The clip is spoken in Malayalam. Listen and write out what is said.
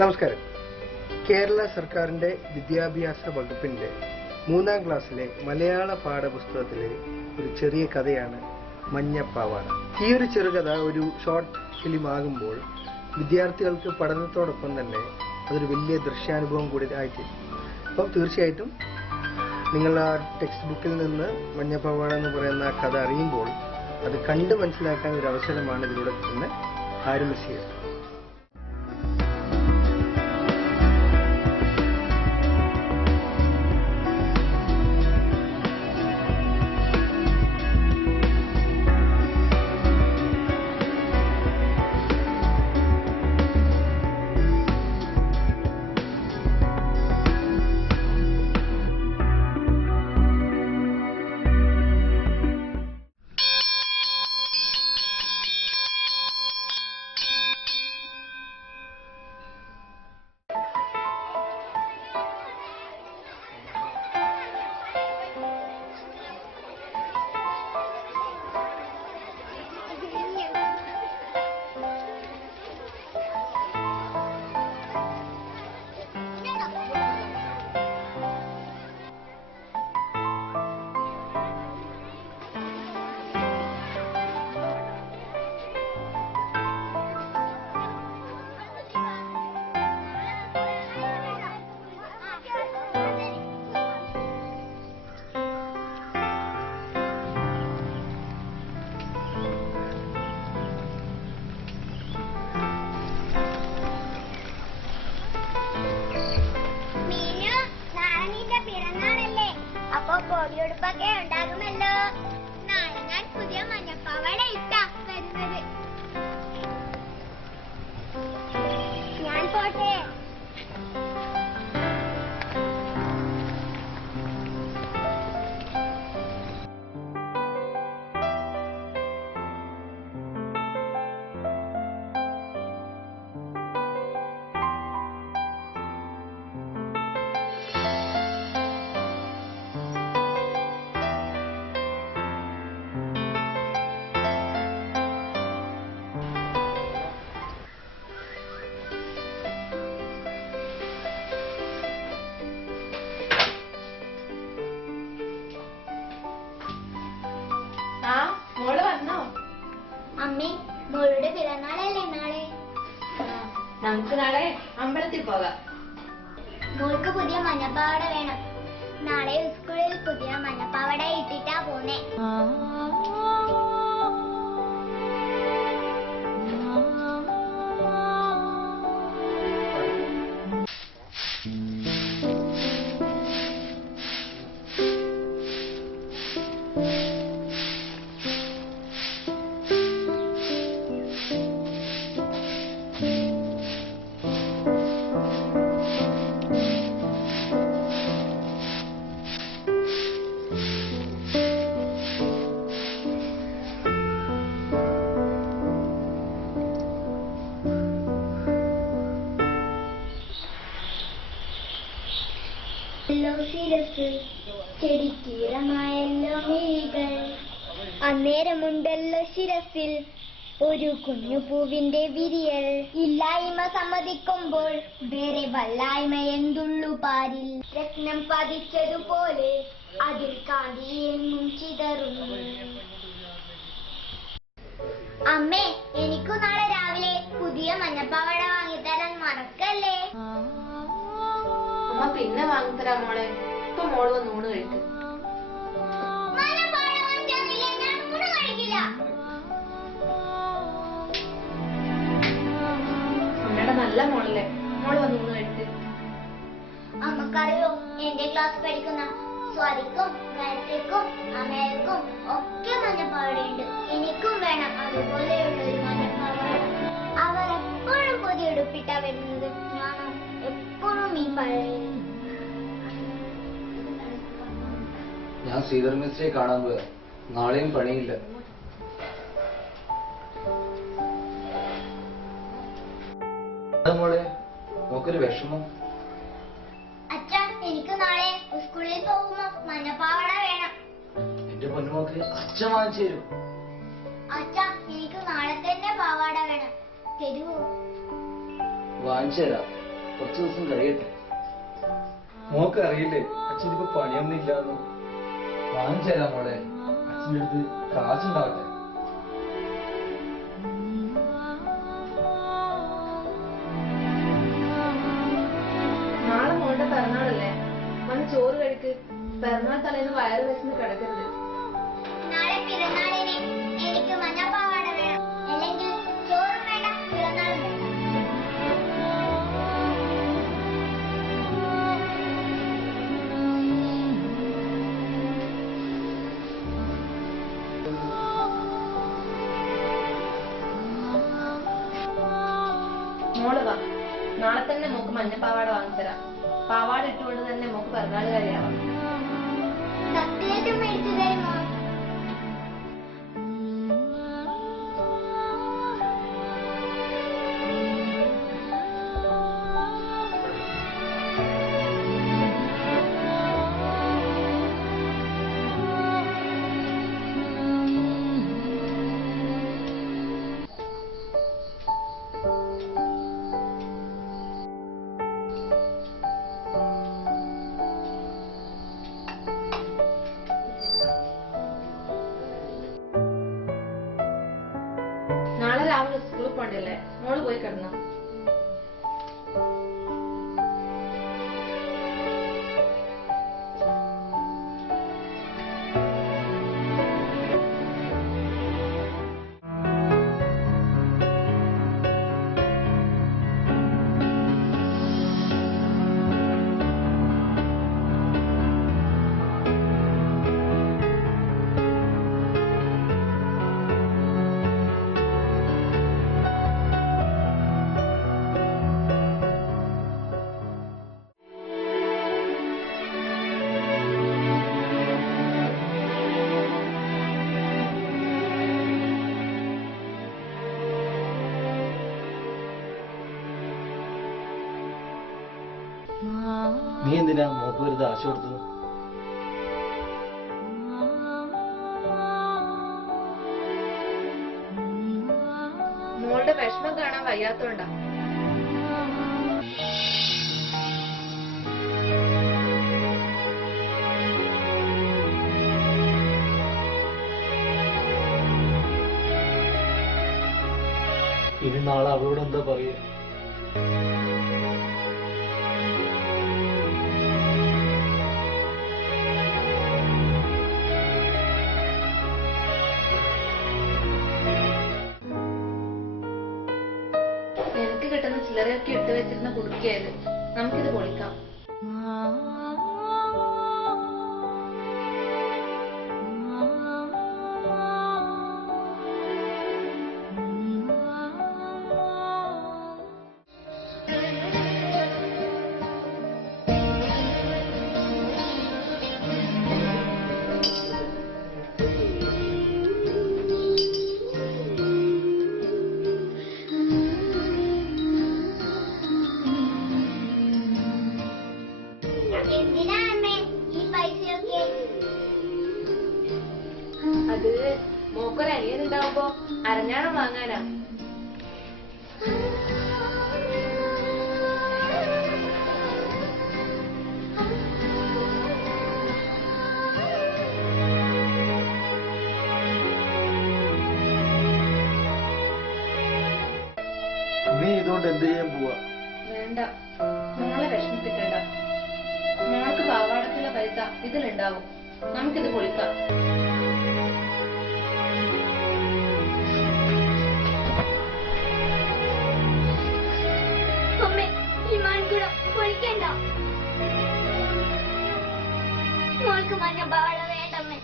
നമസ്കാരം. കേരള സർക്കാരിന്റെ വിദ്യാഭ്യാസ വകുപ്പിന്റെ 3ാം ക്ലാസ്സിലെ മലയാള പാഠപുസ്തകത്തിലെ ഒരു ചെറിയ കഥയാണ് മഞ്ഞപ്പാവാട. ഈ ഒരു ചെറുകഥ ഒരു ഷോർട്ട് ഫിലിം ആകുമ്പോൾ വിദ്യാർത്ഥികൾക്ക് പഠനത്തോടൊപ്പം തന്നെ അതൊരു വലിയ ദൃശ്യാനുഭവം കൂടി ആയിത്തീരും. അപ്പം തീർച്ചയായിട്ടും നിങ്ങൾ ആ ടെക്സ്റ്റ് ബുക്കിൽ നിന്ന് മഞ്ഞപ്പാവാട എന്ന് പറയുന്ന കഥ അറിയുമ്പോൾ അത് കണ്ട് മനസ്സിലാക്കാൻ ഒരു അവസരമാണ് ഇതിലൂടെ തന്നെ ആരും മിസ് ചെയ്യുക. പൊടിയൊടുപ്പൊക്കെ ഉണ്ടാകുമല്ലോ. നാളെ ഞാൻ പുതിയ മഞ്ഞപ്പാവാട ഇട്ടാ വരുന്നത്. ഞാൻ പോട്ടെ. അമ്മേ, മോളുടെ പിറന്നാളല്ലേ നാളെ? നമുക്ക് നാളെ അമ്പലത്തിൽ പോകാം. മോൾക്ക് പുതിയ മഞ്ഞപ്പാവാട വേണം. നാളെ സ്കൂളിൽ പുതിയ മഞ്ഞപ്പാവാട ഇട്ടിട്ടാ പോന്നെ. ചെടിക്കീറമായല്ലോ മിഴികൾ, അന്നേരമുണ്ടല്ലോ ശിരസിൽ ഒരു കുഞ്ഞു പൂവിന്റെ വിരിയൽ. ഇല്ലായ്മ സമ്മതിക്കുമ്പോൾ വേറെ വല്ലായ്മ എന്തുള്ളു പാരിൽ. രത്നം പതിച്ചതുപോലെ അതിൽ കാന്തിയെങ്ങും ചിതറുന്നു. അമ്മേ, എനിക്കു നാളെ രാവിലെ പുതിയ മഞ്ഞപ്പാവാട വാങ്ങിത്തരാൻ മറക്കല്ലേ. അമ്മ പിന്നെ വാങ്ങിത്തരാം മോളെ. ഇപ്പൊ മോള് വന്ന് ഊണ് കഴിക്കും. അമ്മയുടെ നല്ല മോളല്ലേ, മോള് വന്ന് ഊണ് കഴിക്കും. അമ്മക്കറിയോ, എന്റെ ക്ലാസ് പഠിക്കുന്ന സ്വാതിക്കും ഗായത്രിക്കും അമേൽക്കും ഒക്കെ മഞ്ഞപ്പാവാടയുണ്ട്. എനിക്കും വേണം അതുപോലെയുള്ള ഒരു മഞ്ഞപ്പാവാട. അവർ എപ്പോഴും പുതിയ ഉടുപ്പിട്ടാ വരുന്നത്. ഞാനോ എപ്പോഴും ഈ പഴയ. ഞാൻ ശ്രീധർ മിസ്റ്റിനെ കാണാൻ പോയ. നാളെയും പണിയില്ല. മോളെ, നോക്കൊരു വിഷമം. അച്ഛാ, എനിക്ക് നാളെ സ്കൂളിൽ പോകുമ്പോ മഞ്ഞപ്പാവാട വേണം. എന്റെ പൊന്നുമോക്ക് അച്ഛൻ വാങ്ങിച്ചു തരും. അച്ഛാ, എനിക്ക് നാളെ തന്നെ പാവാട വേണം. തരുവോ? വാങ്ങിച്ചു തരാം. കുറച്ച് ദിവസം കഴിയട്ടെ. മോക്ക് അറിയില്ലേ അച്ഛൻ ഇപ്പൊ പണിയൊന്നും ഇല്ലാന്ന്. വാങ്ങിച്ചു തരാം മോളെ, അച്ഛൻ്റെ അടുത്ത് കാശുണ്ടാവട്ടെ. നാളെ മോളുടെ പിറന്നാളല്ലേ, വന്ന് ചോറ് കഴിക്ക്. പിറന്നാൾ തലേന്ന് വയറ് വിശന്ന് കിടക്കരുത്. നാളെ പിറന്നാളിന് എനിക്ക് മഞ്ഞപ്പാവാട വേണം, അല്ലെങ്കിൽ ചോറും വേണ്ട പിറന്നാളും വേണ്ട. മോള് വാ, നാളെ തന്നെ മോക്ക് മഞ്ഞപ്പാവാട വാങ്ങിത്തരാം. പാവാട ഇട്ടുകൊണ്ട് തന്നെ മോക്ക് പിറന്നാളുകാരിയാവാം. സത്യമായിട്ടും മേടിച്ചു തരുമോ? നാളെ രാവിലെ സ്കൂളിൽ പോണ്ടല്ലേ, മോള് പോയി കിടന്നു. നീ എന്തിനാ മോക്ക് വെറുതെ ആശ കൊടുത്തത്? മോളുടെ വിഷമം കാണാൻ വയ്യാത്തോണ്ടാ. ഇനി നാളെ അവളോട് എന്താ പറയുക? എനിക്ക് കിട്ടുന്ന ചില്ലറയൊക്കെ ഇട്ട് വെച്ചിരുന്ന കുടുക്കിയത്, നമുക്കിത് പൊളിക്കാം. എന്തിനാ അമ്മേ ഈ പൈസയൊക്കെ? അത് മോക്കൊരു അനിയൻ ഉണ്ടാവുമ്പോ അരഞ്ഞാണം വാങ്ങാനാ. നീ ഇതുകൊണ്ട് എന്ത് ചെയ്യാൻ പോവാ? വേണ്ട, മോളെ വിഷമിപ്പിക്കണ്ട. മോൾക്ക് പാവാടക്കുള്ള പൈസ ഇതിലുണ്ടാവും, നമുക്കിത് പൊളിക്കാം. അമ്മേ ഈ മാൻകുടം പൊളിക്കണ്ട. മോൾക്ക് മഞ്ഞപ്പാവാട വേണ്ടമ്മേ.